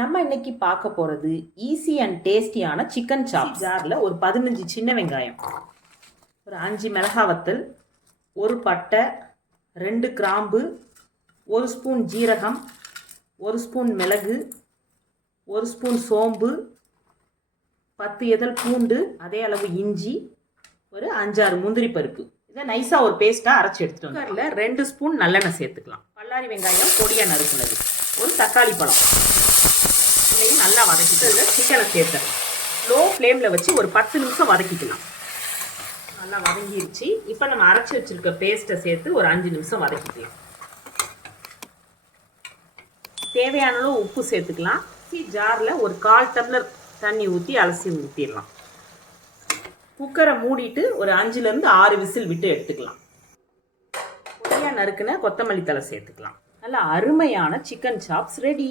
நம்ம இன்னைக்கு பார்க்க போகிறது ஈஸி அண்ட் டேஸ்டியான சிக்கன் சாப் ஜாரில் ஒரு பதினஞ்சு சின்ன வெங்காயம். ஒரு அஞ்சு மிளகா வத்தல் ஒரு பட்டை ரெண்டு கிராம்பு ஒரு ஸ்பூன் ஜீரகம் ஒரு ஸ்பூன் மிளகு ஒரு ஸ்பூன் சோம்பு பத்து எதழ் பூண்டு அதே அளவு இஞ்சி ஒரு அஞ்சாறு முந்திரி பருப்பு. இதை நைஸாக ஒரு பேஸ்ட்டாக அரைச்சி எடுத்துட்டு வந்து குக்கரில் ரெண்டு ஸ்பூன் நல்லெண்ணெய் சேர்த்துக்கலாம். பல்லாரி வெங்காயம் பொடியாக நறுக்குனது. ஒரு தக்காளி பழம். இதையும் நல்லா வதக்கிட்டு இதில் சிக்கனை சேர்த்துறேன் லோ ஃப்ளேமில் வச்சு ஒரு பத்து நிமிஷம் வதக்கிக்கலாம். நல்லா வதங்கிருச்சு. இப்போ நம்ம அரைச்சி வச்சிருக்க பேஸ்ட்டை சேர்த்து ஒரு அஞ்சு நிமிஷம் வதக்கிக்கலாம். தேவையான அளவு உப்பு சேர்த்துக்கலாம். ஜாரில் ஒரு கால் டம்ளர் தண்ணி ஊற்றி அலசி ஊற்றிடலாம் குக்கரை மூடிட்டு ஒரு அஞ்சுலேருந்து ஆறு விசில் விட்டு எடுத்துக்கலாம். நறுக்குன கொத்தமல்லி தலை சேர்த்துக்கலாம். நல்லா அருமையான சிக்கன் சாப்ஸ் ரெடி